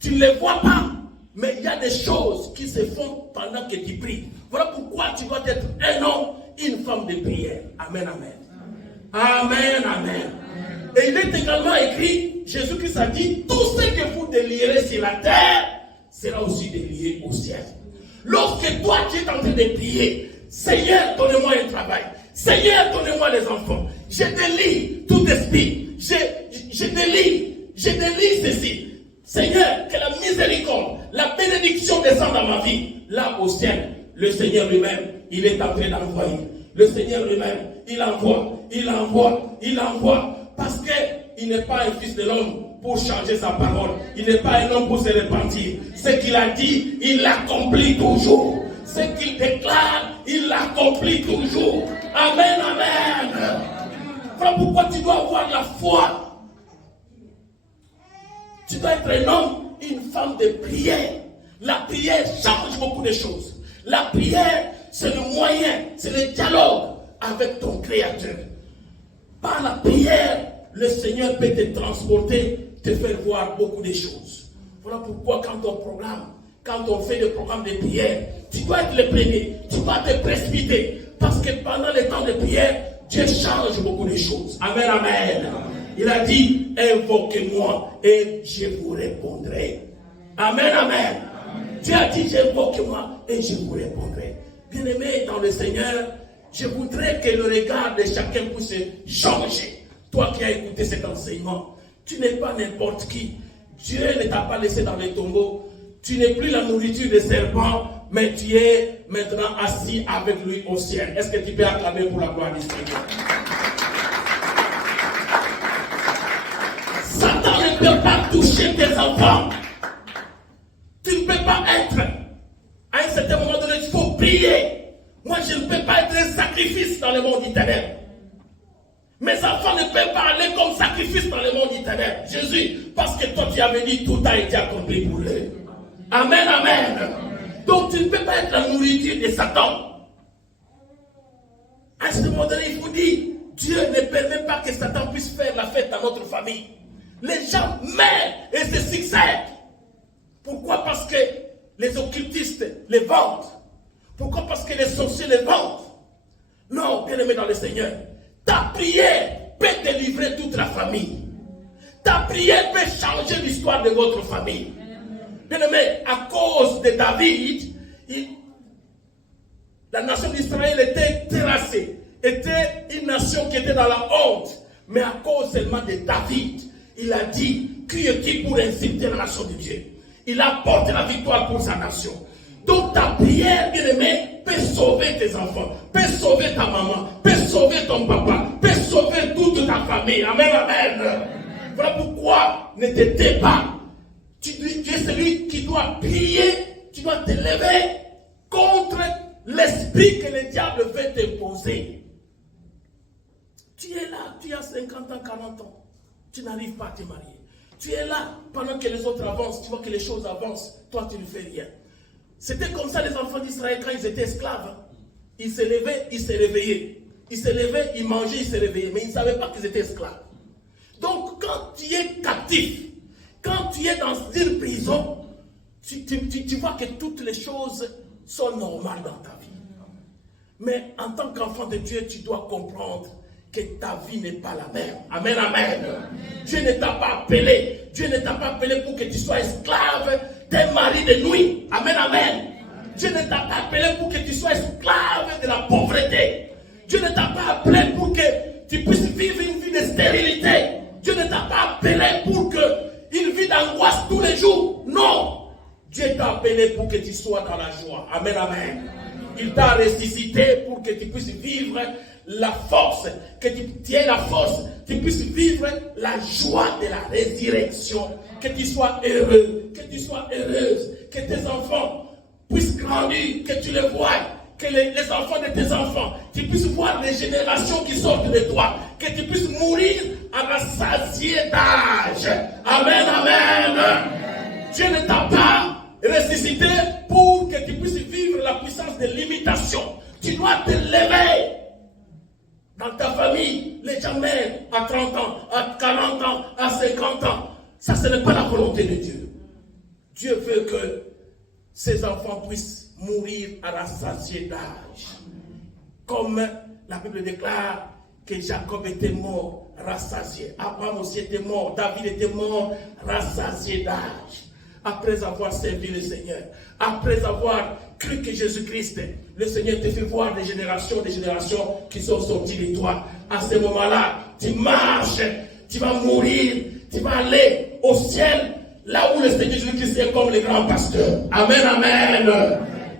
tu ne les vois pas, mais il y a des choses qui se font pendant que tu pries. Voilà pourquoi tu dois être un homme, une femme de prière. Amen, amen. Amen, amen. Et il est également écrit, Jésus-Christ a dit, tout ce que vous délierez sur la terre sera aussi délié au ciel. Lorsque toi tu es en train de prier, Seigneur, donnez-moi un travail. Seigneur, donnez-moi les enfants. Je délie tout esprit. Je délie ceci. Seigneur, que la miséricorde, la bénédiction descende dans ma vie. Là au ciel, le Seigneur lui-même, il est en train d'envoyer. Le Seigneur lui-même, il envoie. Parce qu'il n'est pas un fils de l'homme pour changer sa parole. Il n'est pas un homme pour se repentir. Ce qu'il a dit, il l'accomplit toujours. Ce qu'il déclare, il l'accomplit toujours. Amen, amen. Voilà pourquoi tu dois avoir la foi. Tu dois être un homme, une femme de prière. La prière change beaucoup de choses. La prière, c'est le moyen, c'est le dialogue avec ton Créateur. Par la prière, le Seigneur peut te transporter, te faire voir beaucoup de choses. Voilà pourquoi quand on fait des programmes de prière, tu dois être le premier, tu dois te précipiter. Parce que pendant le temps de prière, Dieu change beaucoup de choses. Amen, amen. Il a dit, invoquez-moi et je vous répondrai. Amen, amen. Dieu a dit, invoquez-moi et je vous répondrai. Bien-aimé dans le Seigneur, je voudrais que le regard de chacun puisse changer. Toi qui as écouté cet enseignement, tu n'es pas n'importe qui. Dieu ne t'a pas laissé dans les tombeaux. Tu n'es plus la nourriture des serpents, mais tu es maintenant assis avec lui au ciel. Est-ce que tu peux acclamer pour la gloire du Seigneur? Satan ne peut pas toucher tes enfants. Tu ne peux pas être. À un certain moment donné, il faut prier. Moi, je ne peux pas être un sacrifice dans le monde éternel. Mes enfants ne peuvent pas aller comme sacrifice dans le monde éternel. Jésus, parce que toi, tu avais dit, tout a été accompli pour eux. Amen, amen. Donc, tu ne peux pas être la nourriture de Satan. À ce moment donné, il faut dire, Dieu ne permet pas que Satan puisse faire la fête dans notre famille. Les gens meurent et se succèdent. Pourquoi? Parce que les occultistes les vendent. Pourquoi? Parce que les sorciers les vendent. Non, bien-aimé dans le Seigneur, ta prière peut délivrer toute la famille. Ta prière peut changer l'histoire de votre famille. Bien-aimé, à cause de David, la nation d'Israël était terrassée, était une nation qui était dans la honte. Mais à cause seulement de David, il a dit, qui est-il pour insulter la nation de Dieu? Il apporte la victoire pour sa nation. Donc ta prière, bien-aimé, peut sauver tes enfants, peut sauver ta maman, peut sauver ton papa, peut sauver toute ta famille. Amen, amen. Voilà pourquoi ne te tais pas. Tu es celui qui doit prier, tu dois te lever contre l'esprit que le diable veut t'imposer. Tu es là, tu as 50 ans, 40 ans, tu n'arrives pas à te marier. Tu es là, pendant que les autres avancent, tu vois que les choses avancent, toi tu ne fais rien. C'était comme ça les enfants d'Israël quand ils étaient esclaves. Ils se levaient, ils se réveillaient. Ils se levaient, ils mangeaient, ils se réveillaient. Mais ils ne savaient pas qu'ils étaient esclaves. Donc quand tu es captif, quand tu es dans une prison, tu vois que toutes les choses sont normales dans ta vie. Mais en tant qu'enfant de Dieu, tu dois comprendre que ta vie n'est pas la même. Amen, amen. Dieu ne t'a pas appelé. Dieu ne t'a pas appelé pour que tu sois esclave d'un mari de nuit. Amen, amen. Dieu ne t'a pas appelé pour que tu sois esclave de la pauvreté. Dieu ne t'a pas appelé pour que tu puisses vivre une vie de stérilité. Dieu ne t'a pas appelé pour une vie d'angoisse tous les jours. Non. Dieu t'a appelé pour que tu sois dans la joie. Amen, amen. Il t'a ressuscité pour que tu puisses vivre la force, que tu aies la force, tu puisses vivre la joie de la résurrection, que tu sois heureux, que tu sois heureuse, que tes enfants puissent grandir, que tu les vois, que les enfants de tes enfants, tu puisses voir les générations qui sortent de toi, que tu puisses mourir à la satiété d'âge. Amen, amen. Dieu ne t'a pas ressuscité pour que tu puisses vivre la puissance de l'imitation. Tu dois te lever. Dans ta famille, les gens meurent à 30 ans, à 40 ans, à 50 ans. Ça, ce n'est pas la volonté de Dieu. Dieu veut que ses enfants puissent mourir à la satiété d'âge. Comme la Bible déclare que Jacob était mort, rassasié. Abraham aussi était mort, David était mort, rassasié d'âge. Après avoir servi le Seigneur, après avoir cru que Jésus-Christ, le Seigneur te fait voir des générations qui sont sorties de toi. À ce moment-là, tu marches, tu vas mourir, tu vas aller au ciel, là où le Seigneur Jésus-Christ est comme le grand pasteur. Amen, amen.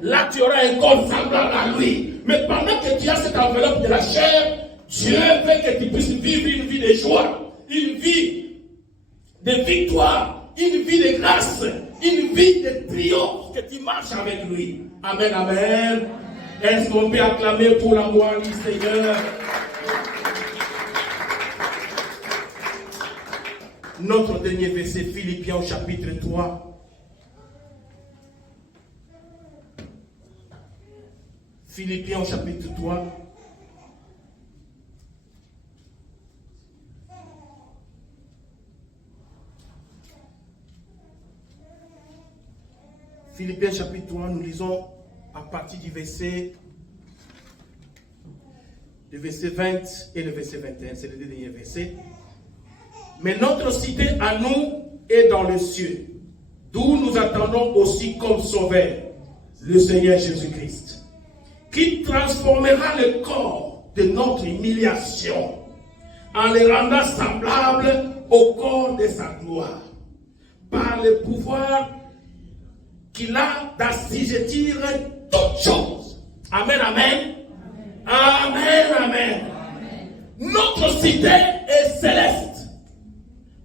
Là, tu auras un corps semblable à lui. Mais pendant que tu as cette enveloppe de la chair, Dieu veut que tu puisses vivre une vie de joie, une vie de victoire, une vie de grâce, une vie de triomphe, que tu marches avec lui. Amen, amen. Est-ce qu'on peut acclamer pour la gloire du Seigneur? Notre dernier verset, Philippiens au chapitre 3. Philippiens au chapitre 3. Philippiens chapitre 3, nous lisons à partir du verset 20 et le verset 21, c'est le dernier verset. Mais notre cité à nous est dans les cieux, d'où nous attendons aussi comme sauveur le Seigneur Jésus-Christ, qui transformera le corps de notre humiliation en le rendant semblable au corps de sa gloire, par le pouvoir qu'il a d'assujettir toutes choses. Amen, amen. Amen, amen. Notre cité est céleste,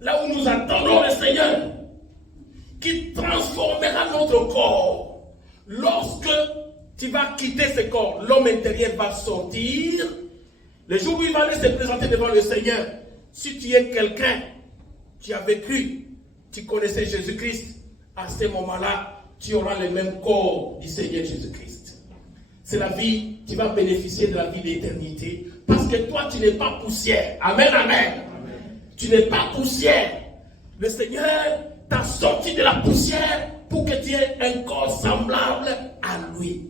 là où nous attendons le Seigneur, qui transformera notre corps. Lorsque tu vas quitter ce corps, l'homme intérieur va sortir. Le jour où il va aller se présenter devant le Seigneur, si tu es quelqu'un qui a vécu, tu connaissais Jésus-Christ, à ce moment-là, tu auras le même corps du Seigneur Jésus-Christ. C'est la vie, tu vas bénéficier de la vie d'éternité, parce que toi, tu n'es pas poussière. Amen, amen. Amen. Tu n'es pas poussière. Le Seigneur t'a sorti de la poussière pour que tu aies un corps semblable à lui.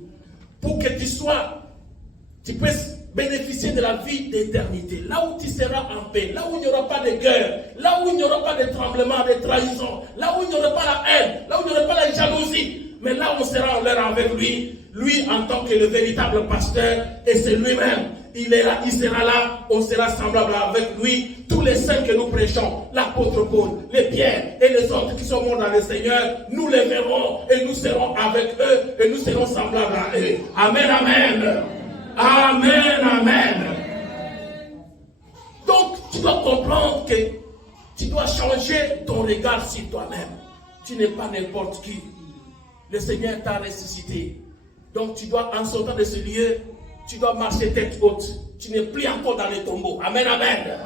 Pour que tu puisses bénéficier de la vie d'éternité. Là où tu seras en paix, là où il n'y aura pas de guerre, là où il n'y aura pas de tremblement, de trahison, là où il n'y aura pas la haine, là où il n'y aura pas la jalousie, mais là où on sera en l'air avec lui, lui en tant que le véritable pasteur, et c'est lui-même. Il sera là, on sera semblable avec lui. Tous les saints que nous prêchons, l'apôtre Paul, les Pierre et les autres qui sont morts dans le Seigneur, nous les verrons et nous serons avec eux et nous serons semblables à eux. Amen, amen. Amen, amen. Donc, tu dois comprendre que tu dois changer ton regard sur toi-même. Tu n'es pas n'importe qui. Le Seigneur t'a ressuscité. Donc, tu dois, en sortant de ce lieu, tu dois marcher tête haute. Tu n'es plus encore dans les tombeaux. Amen, amen.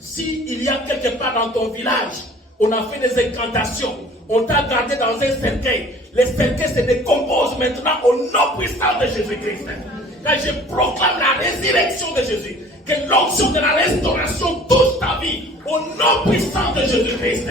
S'il y a quelque part dans ton village, on a fait des incantations, on t'a gardé dans un cercueil. Les cercueils se décomposent maintenant au nom puissant de Jésus-Christ. Là, je proclame la résurrection de Jésus. Que l'onction de la restauration touche ta vie au nom puissant de Jésus-Christ.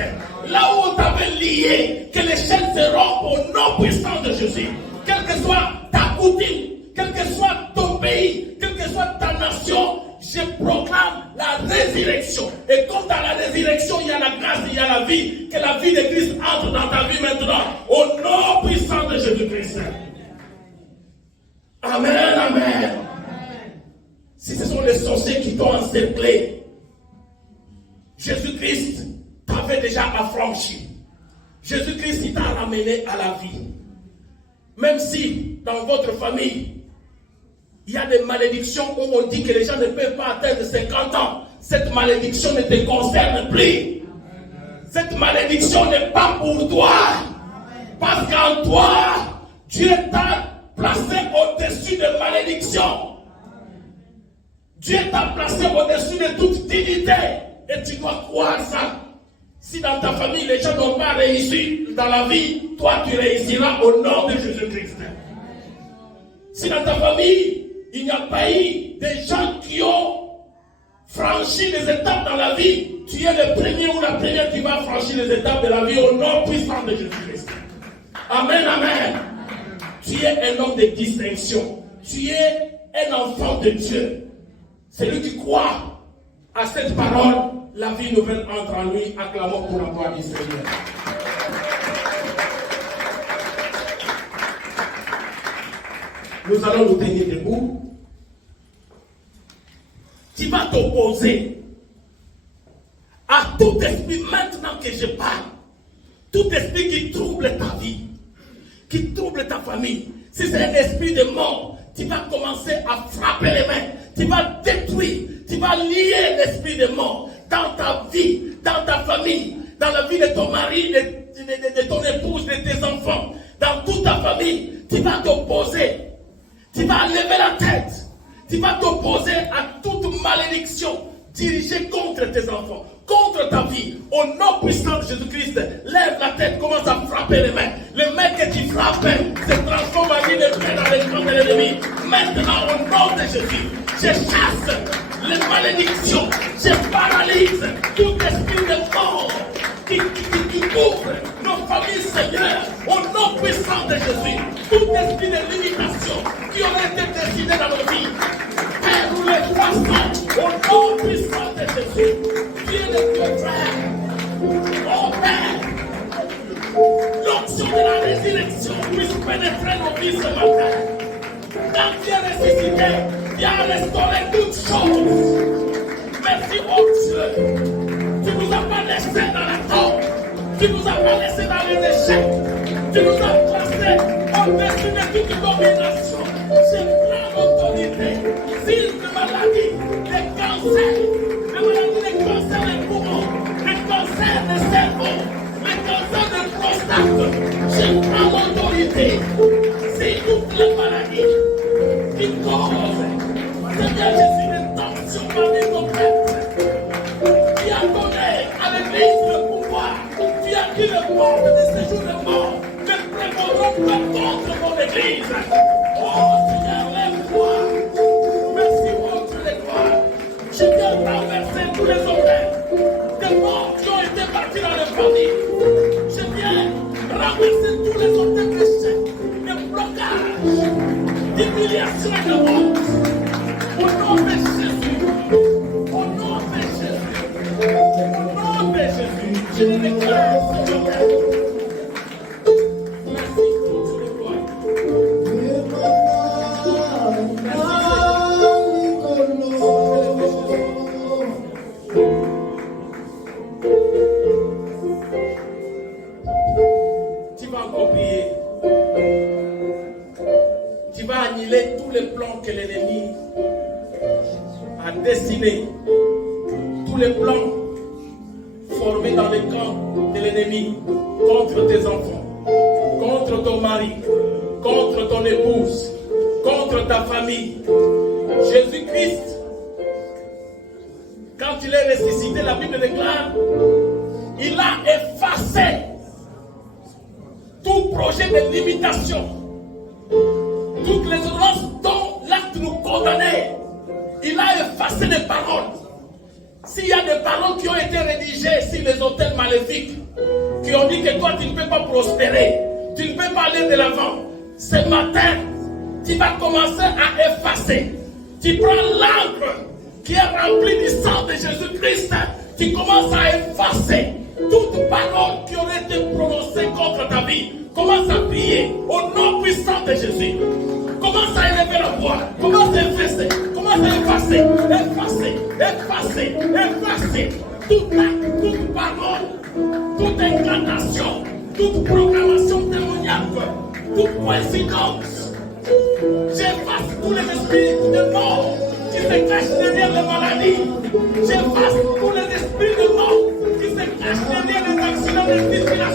Là où on t'avait lié, que les chaînes se rompent au nom puissant de Jésus. Quelle que soit ta coutume, quel que soit ton pays, quelle que soit ta nation, je proclame la résurrection. Et comme dans la résurrection, il y a la grâce, il y a la vie, que la vie de Christ entre dans ta vie maintenant, au nom puissant de Jésus-Christ. Amen, amen. Si ce sont les sorciers qui t'ont encerclé, Jésus-Christ t'avait déjà affranchi. Jésus-Christ il t'a ramené à la vie. Même si dans votre famille, il y a des malédictions où on dit que les gens ne peuvent pas atteindre 50 ans. Cette malédiction ne te concerne plus. Cette malédiction n'est pas pour toi. Parce qu'en toi, Dieu t'a placé au-dessus de malédiction. Dieu t'a placé au-dessus de toute dignité. Et tu dois croire ça. Si dans ta famille, les gens n'ont pas réussi dans la vie, toi, tu réussiras au nom de Jésus-Christ. Si dans ta famille, il n'y a pas eu des gens qui ont franchi les étapes dans la vie, tu es le premier ou la première qui va franchir les étapes de la vie au nom puissant de Jésus-Christ. Amen, amen. Tu es un homme de distinction. Tu es un enfant de Dieu. Celui qui croit à cette parole, la vie nouvelle entre en lui. Acclamons pour la gloire du Seigneur. Nous allons nous tenir debout. Tu vas t'opposer à tout esprit maintenant que je parle. Tout esprit qui trouble ta vie, qui trouble ta famille. Si c'est un esprit de mort, tu vas commencer à frapper les mains. Tu vas détruire, tu vas lier l'esprit de mort dans ta vie, dans ta famille, dans la vie de ton mari, de ton épouse, de tes enfants, dans toute ta famille. Tu vas t'opposer. Tu vas lever la tête. Tu vas t'opposer à toute malédiction dirigé contre tes enfants, contre ta vie. Au nom puissant de Jésus-Christ, lève la tête, commence à frapper les mains. Les mains que tu frappais se transforment en une épée dans les camps de l'ennemi. Maintenant, au nom de Jésus, je chasse les malédictions, je paralyse tout esprit de mort qui couvre nos familles, Seigneur, au nom puissant de Jésus. Tout esprit de limitation qui aurait été décidé dans nos vies, Père, nous les façons au nom puissant de Jésus. Viens de Dieu, frère, oh Père, l'onction de la résurrection puisse pénétrer nos vies ce matin. Quand tu es ressuscité, tu as restauré toutes choses. Merci, oh Dieu. Tu ne nous as pas laissés dans la tombe. Tu ne nous as pas laissés dans les échecs. Tu nous as placés au-dessus de toute domination. Je prends l'autorité. S'il de maladie, des cancers, des cancers des poumons, des cancers des cerveaux, des cancers de prostate, je prends l'autorité. Si toutes les maladies qui causent, Seigneur Jésus, une tension parmi nos têtes, qui a donné à l'Église le pouvoir, qui a dit le mort de ces jours de mort, ne prévaudront pas contre mon Église. Oh Seigneur, lève-toi. Merci mon Dieu de gloire. Je viens renverser tous les hôtels de morts qui ont été bâtis dans les familles. Je viens renverser tous les hôtels d'échecs, de blocages, d'humiliation et de honte. Au nom de Jésus, au nom de Jésus, au nom de Jésus, je le déclare ce matin. Merci pour Dieu de gloire. Tu vas encore prier. Tu vas annihiler tous les plans que l'ennemi a dessinés, tous les plans formés dans les camps de l'ennemi contre tes enfants, contre ton mari, contre ton épouse, contre ta famille. Jésus-Christ, quand il est ressuscité, la Bible déclare, il a effacé tout projet de limitation, toutes les ordonnances dont l'acte nous condamnait. Il a effacé des paroles. S'il y a des paroles qui ont été rédigées sur les autels maléfiques, qui ont dit que toi tu ne peux pas prospérer, tu ne peux pas aller de l'avant, ce matin, tu vas commencer à effacer. Tu prends l'encre qui est remplie du sang de Jésus-Christ, tu commences à effacer toute parole qui aurait été prononcée contre ta vie. Commence à prier au nom puissant de Jésus. Commence à élever la voix. Commence à effacer. Commence à effacer. Effacer. Effacer. Effacer. Tout acte, toute parole, toute incantation, toute proclamation démoniaque, toute coïncidence. J'efface tous les esprits de mort qui se cachent derrière les maladies. J'efface tous les esprits de mort qui se cachent derrière les accidents de circulation.